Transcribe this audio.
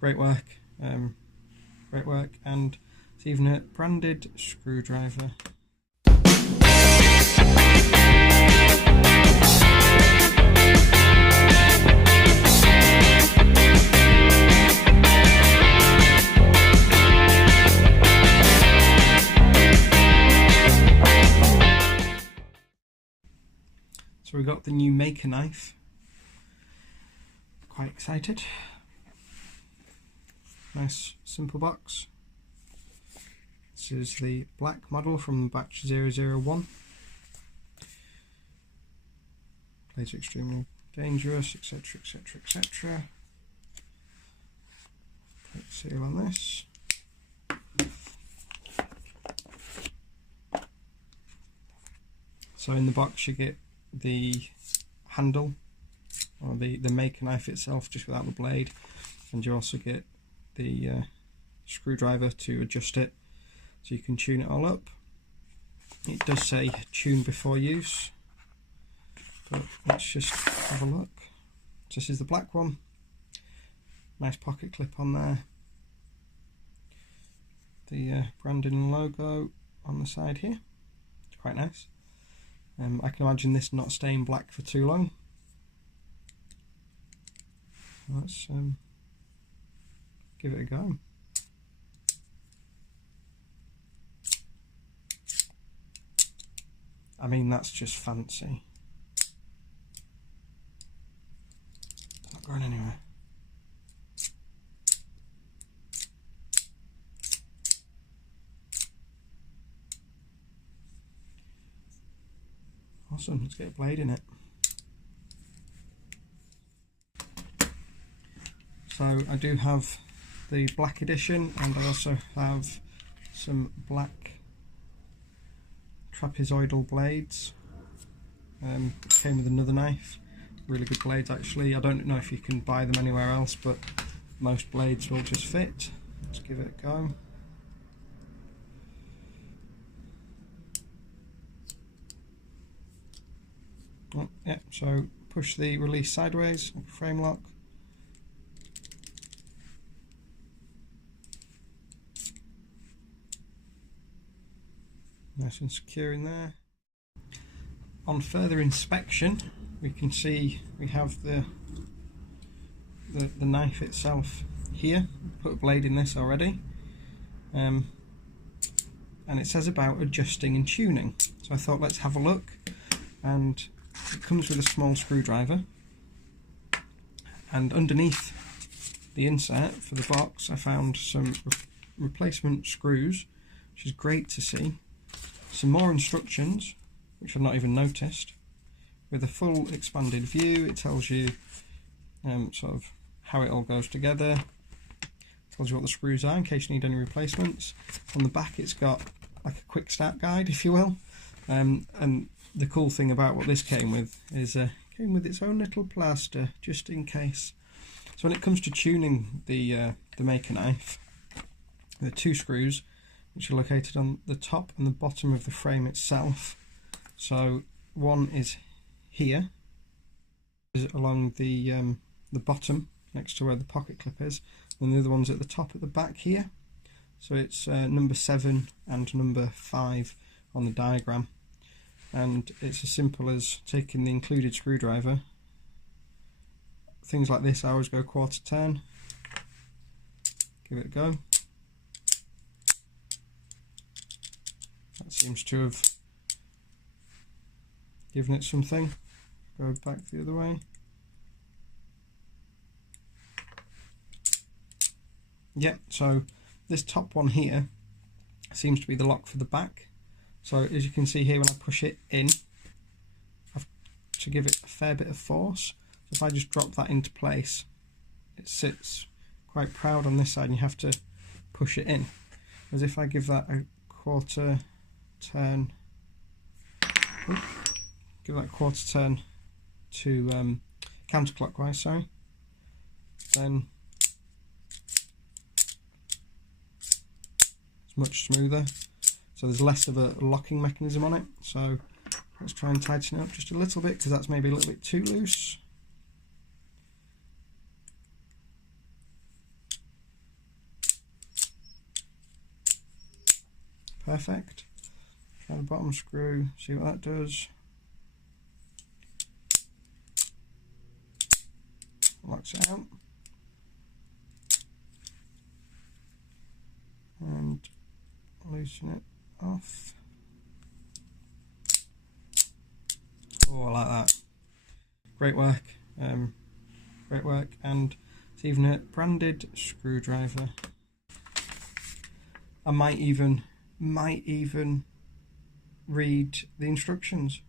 great work, and it's even a branded screwdriver. So we got the new Maker knife. Quite excited. Nice simple box. This is the black model from batch 001. Blades are extremely dangerous, etc, etc, etc. Put a seal on this. So in the box you get the handle, or the Maker knife itself, just without the blade, and you also get the screwdriver to adjust it, so you can tune it all up. It does say tune before use, but let's just have a look. So this is the black one, nice pocket clip on there, the branding and logo on the side here, it's quite nice. I can imagine this not staying black for too long. Let's give it a go. I mean, that's just fancy. It's not going anywhere. Awesome, let's get a blade in it. So I do have the black edition, and I also have some black trapezoidal blades. Came with another knife, really good blades actually. I don't know if you can buy them anywhere else, but most blades will just fit. Let's give it a go. Oh, yeah, so push the release sideways like a frame lock. Nice and secure in there. On further inspection, we can see we have the knife itself here. Put a blade in this already, and it says about adjusting and tuning. So I thought let's have a look. And it comes with a small screwdriver, and underneath the insert for the box I found some replacement screws, which is great to see. Some more instructions, which I've not even noticed, with a full expanded view. It tells you sort of how it all goes together, tells you what the screws are in case you need any replacements. On the back it's got like a quick start guide, if you will, and the cool thing about what this came with is came with its own little plaster, just in case. So when it comes to tuning the Maker knife, there are two screws which are located on the top and the bottom of the frame itself. So one is here, is along the bottom next to where the pocket clip is, and the other one's at the top at the back here. So it's number 7 and number 5 on the diagram. And it's as simple as taking the included screwdriver. Things like this I always go quarter turn. Give it a go. That seems to have given it something. Go back the other way. Yep, so this top one here seems to be the lock for the back. So as you can see here, when I push it in, I have to give it a fair bit of force. So if I just drop that into place, it sits quite proud on this side and you have to push it in. As if I give that a quarter turn, give that a quarter turn to counterclockwise, sorry, then it's much smoother. So there's less of a locking mechanism on it. So let's try and tighten it up just a little bit, because that's maybe a little bit too loose. Perfect. Try the bottom screw, see what that does. Locks it out. And loosen it off. Oh, I like that. Great work. Great work. And it's even a branded screwdriver. I might even read the instructions.